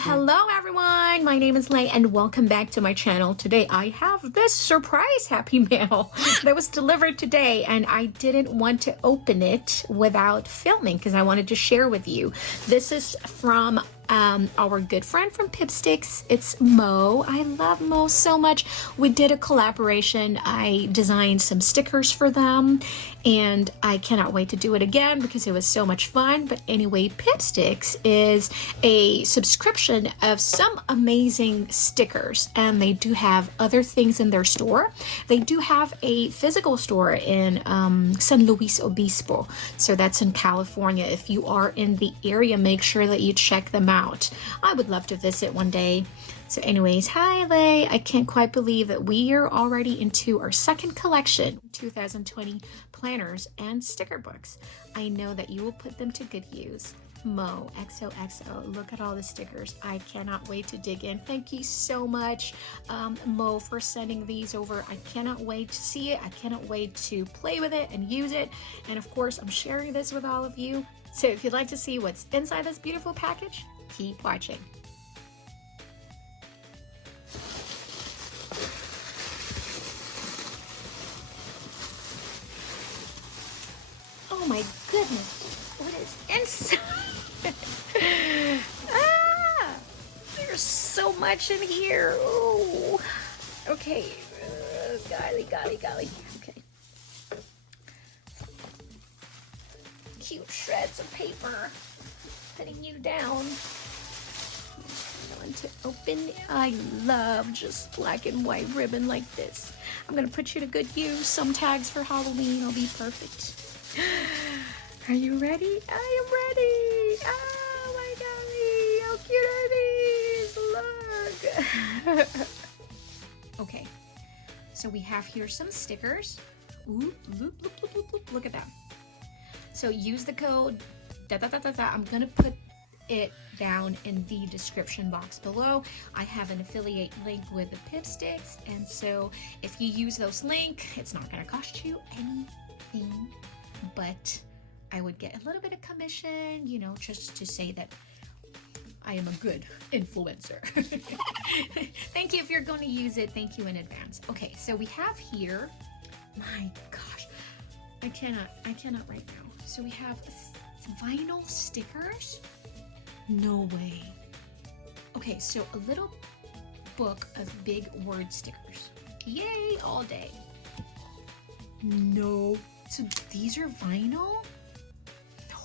Hello everyone, my name is Lei and welcome back to my channel. Today I have this surprise happy mail that was delivered today and I didn't want to open it without filming because I wanted to share with you. This is from our good friend from Pipsticks. It's Mo. I love Mo so much. We did a collaboration. I designed some stickers for them and I cannot wait to do it again because it was so much fun. But anyway, Pipsticks is a subscription of some amazing stickers and they do have other things in their store. They do have a physical store in San Luis Obispo. So that's in California. If you are in the area, make sure that you check them out. I would love to visit one day. So anyways, hi Lei. I can't quite believe that we are already into our second collection, 2020 planners and sticker books. I know that you will put them to good use. Mo, XOXO, look at all the stickers. I cannot wait to dig in. Thank you so much, Mo, for sending these over. I cannot wait to see it. I cannot wait to play with it and use it. And of course, I'm sharing this with all of you. So if you'd like to see what's inside this beautiful package, keep watching. Oh my goodness, what is inside? There's so much in here. Oh, okay, golly. Okay, cute shreds of paper. Putting you down. Want to open. I love just black and white ribbon like this. I'm gonna put you to good use. Some tags for Halloween will be perfect. Are you ready? I am ready. Oh my golly, how cute are these? Look. Okay, so we have here some stickers. Ooh, look at that. So use the code I'm gonna put it down in the description box below. I have an affiliate link with the Pipsticks, and so if you use those links, it's not gonna cost you anything, but I would get a little bit of commission, you know, just to say that I am a good influencer. Thank you if you're going to use it. Thank you in advance. Okay, so we have here, my gosh, I cannot right now. So we have vinyl stickers? No way. Okay, so a little book of big word stickers. Yay, all day. No. So these are vinyl? No.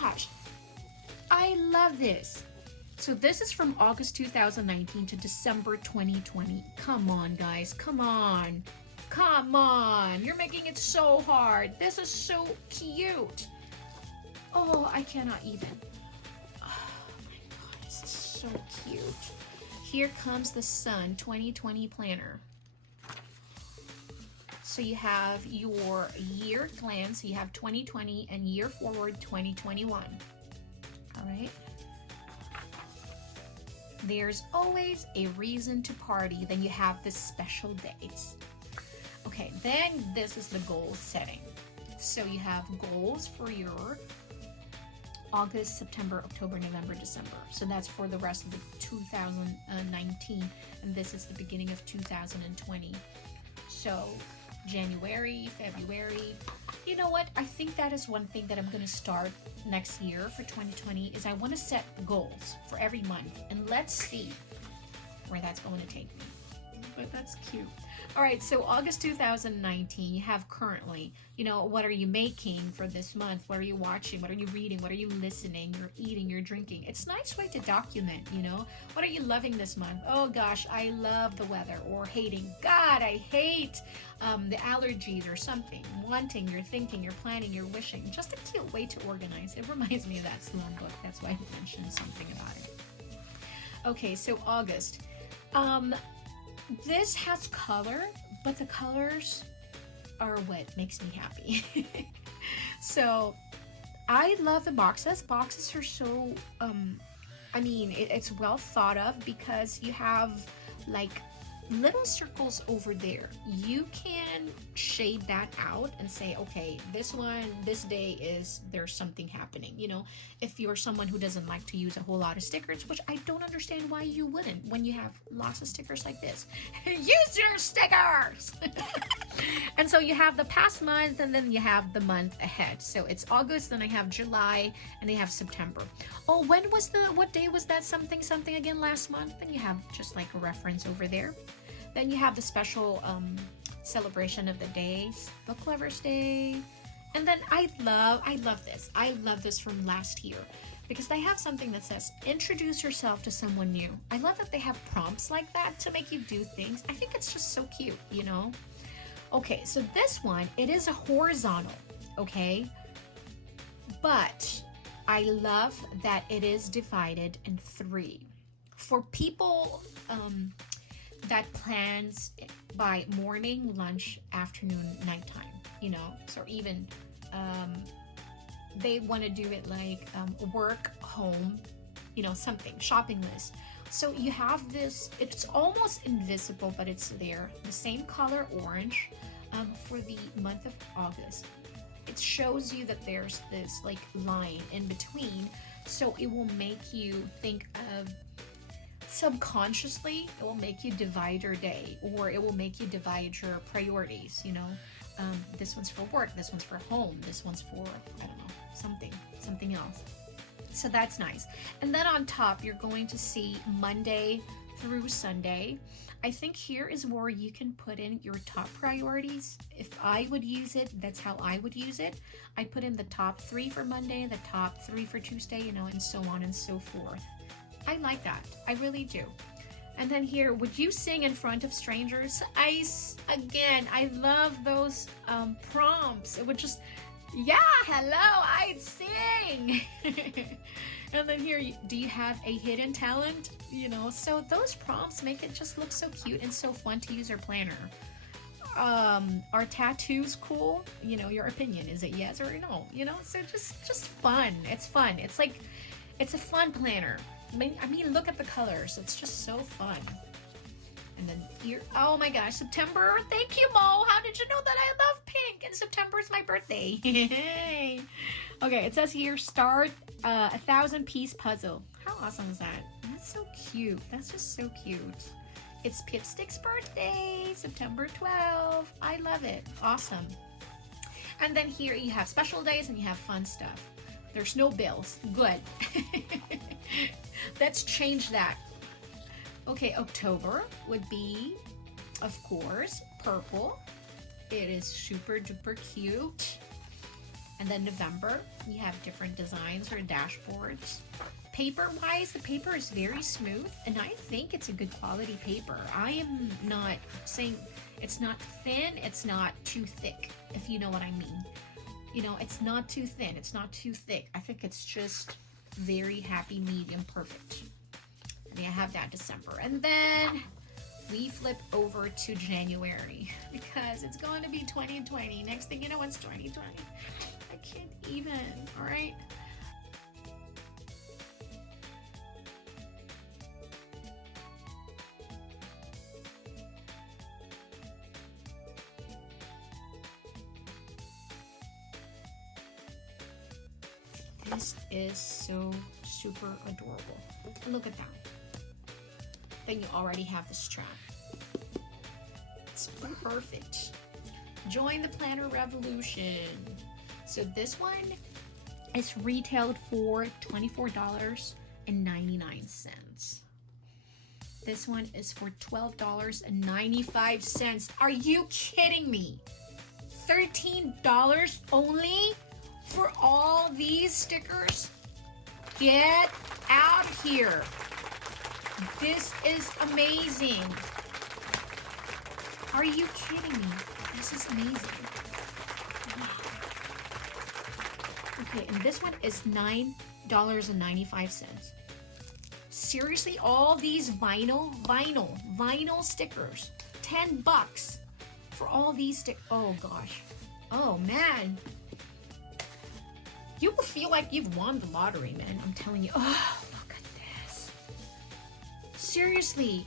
Gosh, I love this. So this is from August 2019 to December 2020. Come on, guys, come on. You're making it so hard. This is so cute. Oh, I cannot even. Oh my God, this is so cute. Here comes the Sun 2020 planner. So you have your year glance, so you have 2020 and year forward 2021. All right. There's always a reason to party. Then you have the special days. Okay, then this is the goal setting. So you have goals for your August, September, October, November, December. So that's for the rest of the 2019, and this is the beginning of 2020. So January, February. You know what? I think that is one thing that I'm going to start next year for 2020 is I want to set goals for every month and let's see where that's going to take me. but that's cute. All right, so August 2019, you have currently, you know, what are you making for this month? What are you watching? What are you reading? What are you listening? You're eating, you're drinking. It's a nice way to document, you know. What are you loving this month? Oh gosh, I love the weather. Or hating, God, I hate the allergies or something. Wanting, you're thinking, you're planning, you're wishing. Just a cute way to organize. It reminds me of that Sloan book. That's why I mentioned something about it. Okay, so August. This has color, but the colors are what makes me happy. So I love the boxes. Boxes are so, I mean, it's well thought of because you have like little circles over there. You can shade that out and say, okay, this one, this day is, there's something happening. You know, if you're someone who doesn't like to use a whole lot of stickers, which I don't understand why you wouldn't when you have lots of stickers like this. Use your stickers! And so you have the past month and then you have the month ahead. So it's August, then I have July, and they have September. Oh, when was what day was that something again last month? Then you have just like a reference over there. Then you have the special celebration of the days, Book Lovers Day. And then I love this. I love this from last year because they have something that says, introduce yourself to someone new. I love that they have prompts like that to make you do things. I think it's just so cute, you know? Okay, so this one, it is a horizontal, okay? But I love that it is divided in 3. For people that plans by morning, lunch, afternoon, nighttime, you know, so even they want to do it like work, home, you know, something, shopping list. So you have this, it's almost invisible, but it's there. The same color, orange, for the month of August. It shows you that there's this like line in between. So it will make you think of, subconsciously, it will make you divide your day, or it will make you divide your priorities, you know. This one's for work, this one's for home, this one's for, I don't know, something else. So that's nice. And then on top, you're going to see Monday through Sunday. I think here is where you can put in your top priorities. If I would use it, that's how I would use it. I put in the top 3 for Monday, the top 3 for Tuesday, you know, and so on and so forth. I like that. I really do. And then here, would you sing in front of strangers? I love those prompts. It would just, yeah, hello, I'd sing. And then here, do you have a hidden talent? You know, so those prompts make it just look so cute and so fun to use your planner. Are tattoos cool? You know, your opinion, is it yes or no? You know, so just fun. It's fun. It's like, it's a fun planner. I mean, look at the colors. It's just so fun. And then here, oh my gosh, September. Thank you, Mo. How did you know that I love pink? And September is my birthday. Okay, it says here, start a 1,000-piece puzzle. How awesome is that? That's so cute. That's just so cute. It's Pipsticks' birthday, September 12th. I love it. Awesome. And then here you have special days and you have fun stuff. There's no bills. Good. Let's change that. Okay, October would be, of course, purple. It is super duper cute. And then November, you have different designs or dashboards. Paper-wise, the paper is very smooth, and I think it's a good quality paper. I am not saying it's not thin, it's not too thick, if you know what I mean. You know, it's not too thin, it's not too thick. I think it's just very happy medium, perfect. And I have that December. And then we flip over to January because it's going to be 2020. Next thing you know, it's 2020. I can't even, all right? This is so super adorable. Look at that. Then you already have the strap. It's perfect. Join the planner revolution. So this one is retailed for $24.99. This one is for $12.95. Are you kidding me? $13 only for all these stickers? Get out of here. This is amazing. Are you kidding me? This is amazing. Wow. Okay, and this one is $9.95. Seriously, all these vinyl stickers. 10 bucks for all these stickers. Oh gosh. Oh man. You will feel like you've won the lottery, man. I'm telling you. Oh, look at this. Seriously.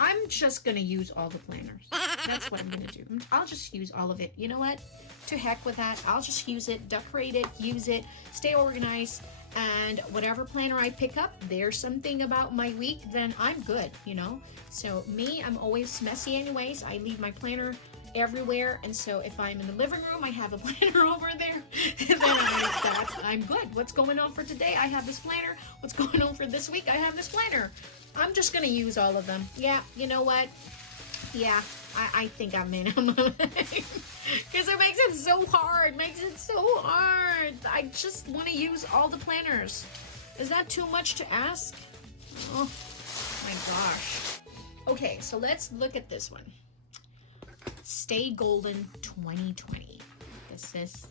I'm just gonna use all the planners. That's what I'm gonna do. I'll just use all of it. You know what? To heck with that. I'll just use it, decorate it, use it, stay organized, and whatever planner I pick up, there's something about my week, then I'm good, you know? So me, I'm always messy anyways. I leave my planner everywhere, and so if I'm in the living room, I have a planner over there, and then I'm good. What's going on for today? I have this planner. What's going on for this week? I have this planner. I'm just gonna use all of them. Yeah, you know what? Yeah, I think I'm in. Because it makes it so hard. I just want to use all the planners. Is that too much to ask? Oh my gosh. Okay, so let's look at this one. Stay Golden 2020. This is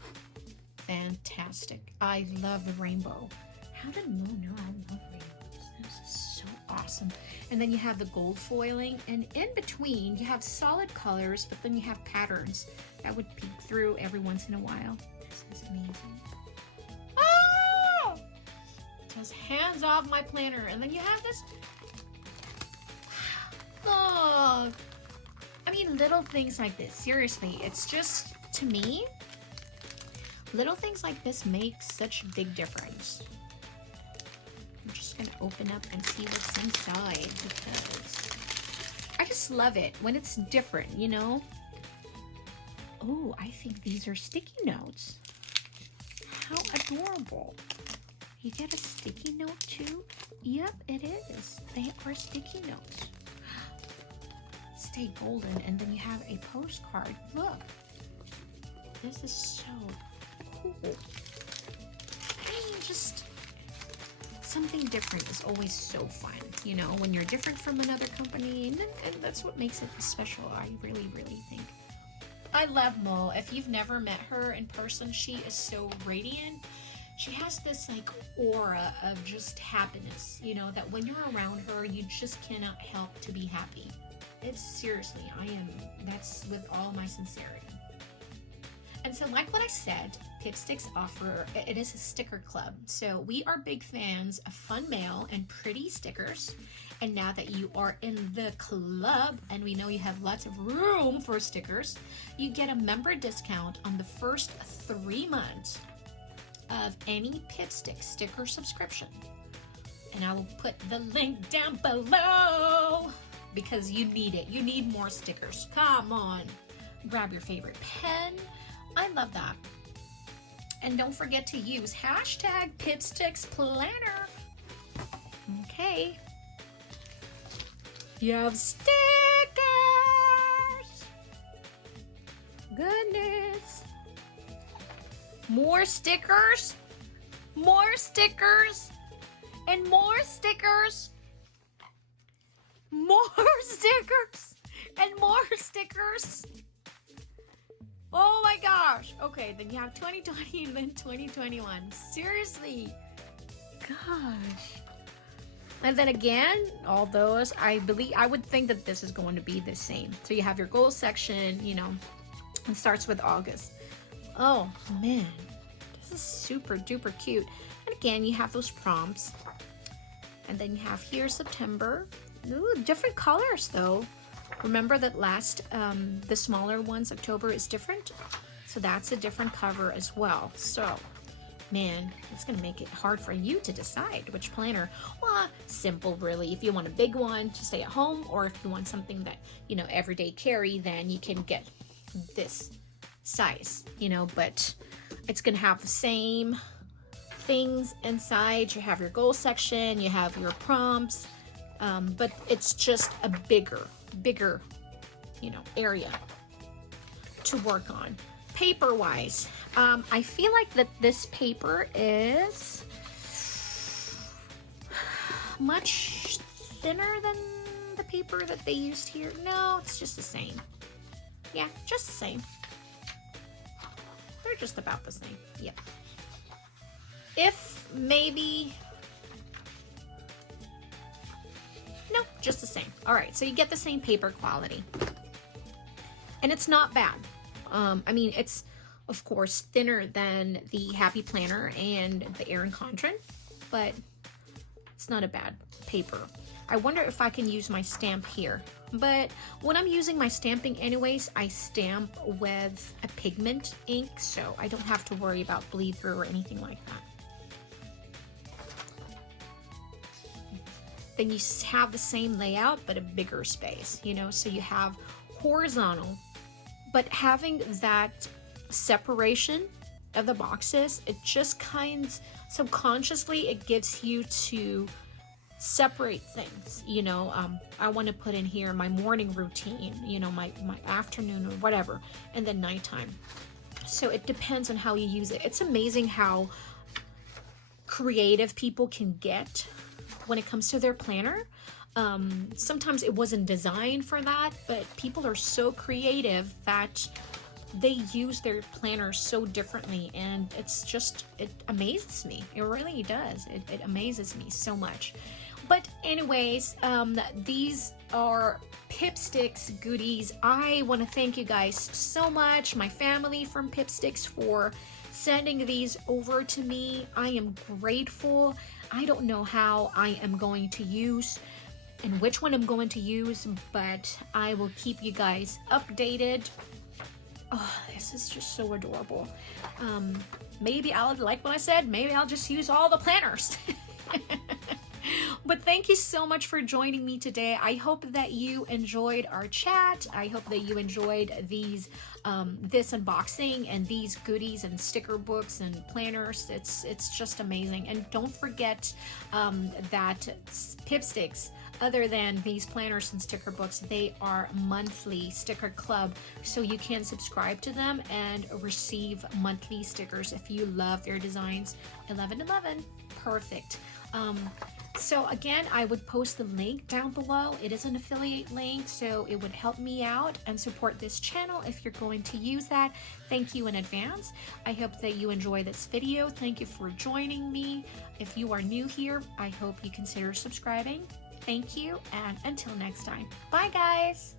fantastic. I love the rainbow. How did Mo know I love rainbows? This is so awesome. And then you have the gold foiling, and in between you have solid colors, but then you have patterns that would peek through every once in a while. This is amazing. Oh! Just hands off my planner. And then you have this. Look. I mean, little things like this. Seriously, it's just, to me, little things like this make such a big difference. I'm just gonna open up and see what's inside because I just love it when it's different, you know? Oh, I think these are sticky notes. How adorable. You get a sticky note too? Yep, it is. They are sticky notes. Stay Golden, and then you have a postcard. Look. This is so cool. I mean, just something different is always so fun, you know, when you're different from another company, and that's what makes it special, I really think. I love Mo. If you've never met her in person, she is so radiant. She has this like aura of just happiness, you know, that when you're around her, you just cannot help to be happy. It's seriously, that's with all my sincerity. And so like what I said, Pipsticks offer, it is a sticker club. So we are big fans of fun mail and pretty stickers. And now that you are in the club and we know you have lots of room for stickers, you get a member discount on the first 3 months of any Pipstick sticker subscription. And I will put the link down below because you need it. You need more stickers. Come on. Grab your favorite pen. I love that. And don't forget to use hashtag #PipsticksPlanner. Okay. You have stickers. Goodness. More stickers. More stickers. And more stickers. More stickers. And more stickers. Oh my gosh. Okay, then you have 2020 and then 2021. Seriously. Gosh. And then again, all those, I would think that this is going to be the same. So you have your goals section, you know, it starts with August. Oh man, this is super duper cute. And again, you have those prompts. And then you have here September. Ooh, different colors though. Remember that the smaller ones, October is different. So that's a different cover as well. So, man, it's gonna make it hard for you to decide which planner. Well, simple really. If you want a big one to stay at home, or if you want something that, you know, everyday carry, then you can get this size, you know, but it's gonna have the same things inside. You have your goal section, you have your prompts, but it's just a bigger, you know, area to work on. Paper wise, I feel like that this paper is much thinner than the paper that they used here. No, it's just the same. Yeah, just the same. They're just about the same. Yep. If maybe, no, just the same. All right, so you get the same paper quality, and it's not bad. I mean, it's of course thinner than the Happy Planner and the Erin Condren, but it's not a bad paper. I wonder if I can use my stamp here, but when I'm using my stamping anyways, I stamp with a pigment ink, so I don't have to worry about bleed through or anything like that. Then you have the same layout, but a bigger space, you know, so you have horizontal, but having that separation of the boxes, it just kind of subconsciously, it gives you to separate things, you know. I want to put in here my morning routine, you know, my afternoon or whatever, and then nighttime. So it depends on how you use it. It's amazing how creative people can get when it comes to their planner. Sometimes it wasn't designed for that, but people are so creative that they use their planners so differently, and it's just, it amazes me. It really does. It amazes me so much. But anyways, these are Pipsticks goodies. I want to thank you guys so much, my family from Pipsticks, for sending these over to me. I am grateful. I don't know how I am going to use and which one I'm going to use, but I will keep you guys updated. Oh, this is just so adorable. Maybe I'll, like what I said, maybe I'll just use all the planners. But thank you so much for joining me today. I hope that you enjoyed our chat. I hope that you enjoyed these this unboxing and these goodies and sticker books and planners. It's just amazing. And don't forget that Pipsticks, other than these planners and sticker books, they are monthly sticker club, so you can subscribe to them and receive monthly stickers if you love their designs. 1111, perfect. So again, I would post the link down below. It is an affiliate link, so it would help me out and support this channel if you're going to use that. Thank you in advance. I hope that you enjoy this video. Thank you for joining me. If you are new here, I hope you consider subscribing. Thank you, and until next time. Bye, guys.